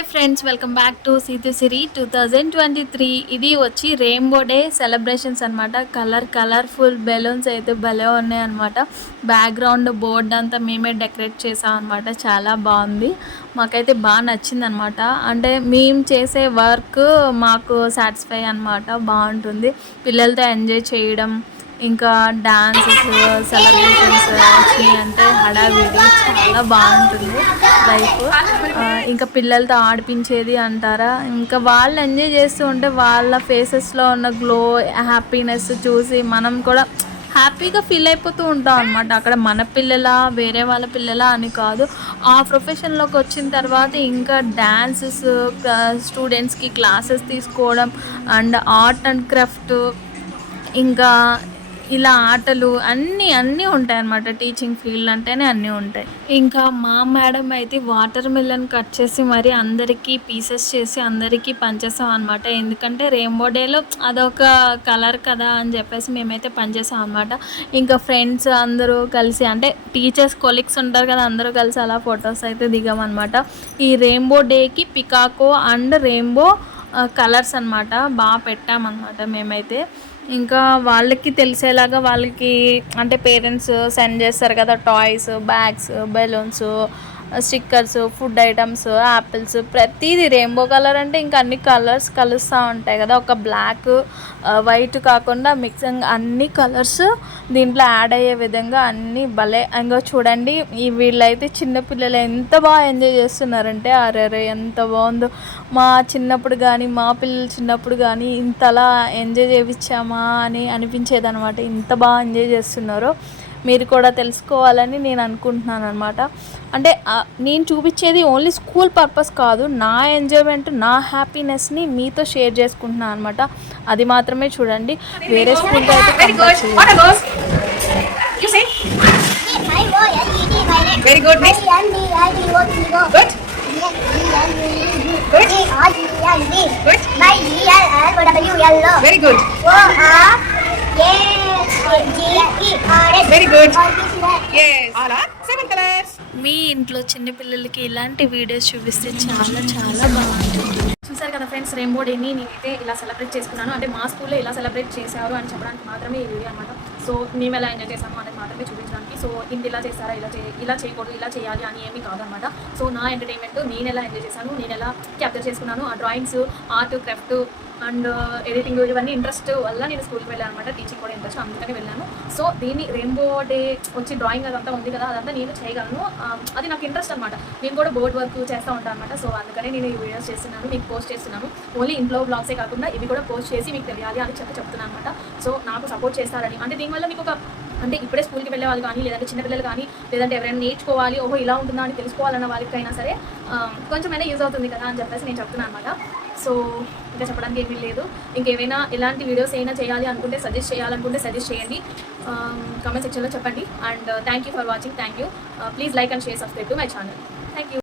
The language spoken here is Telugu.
Hi friends, welcome back to Seethu Siri 2023. ఇది వచ్చి రెయిన్బో డే సెలబ్రేషన్స్ అనమాట. కలర్ఫుల్ బెలూన్స్ అయితే భలే ఉన్నాయి అనమాట. బ్యాక్గ్రౌండ్ బోర్డ్ అంతా మేమే డెకరేట్ చేసాం అనమాట. చాలా బాగుంది, మాకైతే బాగా నచ్చింది అనమాట. అంటే మేము చేసే వర్క్ మాకు సాటిస్ఫై అనమాట. బాగుంటుంది పిల్లలతో ఎంజాయ్ చేయడం, ఇంకా డాన్సెస్ సెలబ్రేషన్స్ వచ్చినాయి అంటే హడావిడి చాలా బాగుంటుంది లైఫ్. ఇంకా పిల్లలతో ఆడిపించేది అంటారా, ఇంకా వాళ్ళు ఎంజాయ్ చేస్తూ ఉంటే వాళ్ళ ఫేసెస్లో ఉన్న గ్లో హ్యాపీనెస్ చూసి మనం కూడా హ్యాపీగా ఫీల్ అయిపోతూ ఉంటాం అనమాట. అక్కడ మన పిల్లల వేరే వాళ్ళ పిల్లల అని కాదు, ఆ ప్రొఫెషన్లోకి వచ్చిన తర్వాత ఇంకా డ్యాన్సెస్ స్టూడెంట్స్కి క్లాసెస్ తీసుకోవడం అండ్ ఆర్ట్ అండ్ క్రాఫ్ట్, ఇంకా ఇలా ఆటలు అన్నీ ఉంటాయి అన్నమాట. టీచింగ్ ఫీల్డ్ అంటేనే అన్నీ ఉంటాయి. ఇంకా మా మేడం అయితే వాటర్ మిలన్ కట్ చేసి మరి అందరికీ పీసెస్ చేసి అందరికీ పంచేసాం అనమాట. ఎందుకంటే రెయిన్బో డేలో అదొక కలర్ కదా అని చెప్పేసి మేమైతే పనిచేసాం అనమాట. ఇంకా ఫ్రెండ్స్ అందరూ కలిసి, అంటే టీచర్స్ కొలీగ్స్ ఉంటారు కదా, అందరూ కలిసి అలా ఫొటోస్ అయితే దిగామన్నమాట. ఈ రెయిన్బో డేకి పికాకో అండ్ రెయిన్బో కలర్స్ అనమాట బాగా పెట్టామన్నమాట మేమైతే. ఇంకా వాళ్ళకి తెలిసేలాగా వాళ్ళకి, అంటే పేరెంట్స్ సెండ్ చేస్తారు కదా toys, bags, balloons, stickers, food items, apples, ప్రతిదీ రెయిన్బో కలర్ అంటే ఇంకా అన్ని కలర్స్ కలుస్తూ ఉంటాయి కదా. ఒక బ్లాక్ వైట్ కాకుండా మిక్సింగ్ అన్ని కలర్స్ దీంట్లో యాడ్ అయ్యే విధంగా అన్నీ భలే. ఇంకా చూడండి, ఈ వీళ్ళైతే చిన్నపిల్లలు ఎంత బాగా ఎంజాయ్ చేస్తున్నారంటే అరే ఎంత బాగుందో. మా చిన్నప్పుడు కానీ మా పిల్లలు చిన్నప్పుడు కానీ ఇంతలా ఎంజాయ్ చేయించామా అని అనిపించేదనమాట. ఇంత బాగా ఎంజాయ్ చేస్తున్నారో మీరు కూడా తెలుసుకోవాలని నేను అనుకుంటున్నాను అనమాట. అంటే నేను చూపించేది ఓన్లీ స్కూల్ పర్పస్ కాదు, నా ఎంజాయ్మెంట్, నా హ్యాపీనెస్ని మీతో షేర్ చేసుకుంటున్నాను అనమాట. అది మాత్రమే చూడండి, వేరే స్కూల్తో అయితే కంపేర్ చేయండి. Very good. Next. Good. Good. Good. Very good. Very good. Yes. All are 7 colors. మీ ఇంట్లో చిన్నపిల్లలకి ఇలాంటి వీడియోస్ చూపిస్తే చాలా చాలా బాగుంటుంది. చూసారు కదా ఫ్రెండ్స్, రెయిన్బో డేని నేనైతే ఇలా సెలబ్రేట్ చేసుకున్నాను. అంటే మా స్కూల్లో ఇలా సెలబ్రేట్ చేశారు అని చెప్పడానికి మాత్రమే ఈ వీడియో అనమాట. సో మేము ఎలా ఎంజాయ్ చేసాము అనేది మాత్రమే చూపించడానికి. సో ఇంటి ఇలా చేస్తారా, ఇలా చేయకూడదు, ఇలా చేయాలి అని ఏమీ కాదనమాట. సో నా ఎంటర్టైన్మెంట్ నేను ఎలా ఎంజాయ్ చేశాను, నేను ఎలా క్యాప్చర్ చేసుకున్నాను, ఆ drawings, art, craft and editing ఇవన్నీ ఇంట్రెస్ట్ వల్ల నేను స్కూల్కి వెళ్ళాను అనమాట. టీచింగ్ కూడా ఇంట్రెస్ట్, అందుకని వెళ్ళాను. సో దీన్ని రెయిన్బో డే వచ్చి డ్రాయింగ్ అదంతా ఉంది కదా, అదంతా నేను చేయగలను, అది నాకు ఇంట్రెస్ట్ అనమాట. నేను కూడా బోర్డ్ వర్క్ చేస్తూ ఉంటాను అనమాట. సో అందుకనే నేను ఈ వీడియోస్ చేస్తున్నాను, మీకు పోస్ట్ చేస్తున్నాను. ఓన్లీ ఇంట్లో బ్లాగ్సే కాకుండా ఇవి కూడా పోస్ట్ చేసి మీకు తెలియాలి అని చెప్తున్నాను అనమాట. సో నాకు సపోర్ట్ చేస్తారని, అంటే దీనివల్ల మీకు ఒక, అంటే ఇప్పుడే స్కూల్కి వెళ్ళే వాళ్ళు కానీ, లేదంటే చిన్నపిల్లలు కానీ, లేదంటే ఎవరైనా నేర్చుకోవాలి, ఓహో ఇలా ఉంటుందా అని తెలుసుకోవాలన్న వాళ్ళకైనా సరే కొంచెమైనా యూజ్ అవుతుంది కదా అని చెప్పేసి నేను చెప్తున్నాను అనమాట. సో ఇంకా చెప్పడానికి ఏమీ లేదు. ఇంకేమైనా ఇలాంటి వీడియోస్ అయినా చేయాలి అనుకుంటే, సజెస్ట్ చేయండి, కామెంట్ సెక్షన్లో చెప్పండి. And thank you for watching. Thank you. Please like and share, subscribe to my channel. Thank you.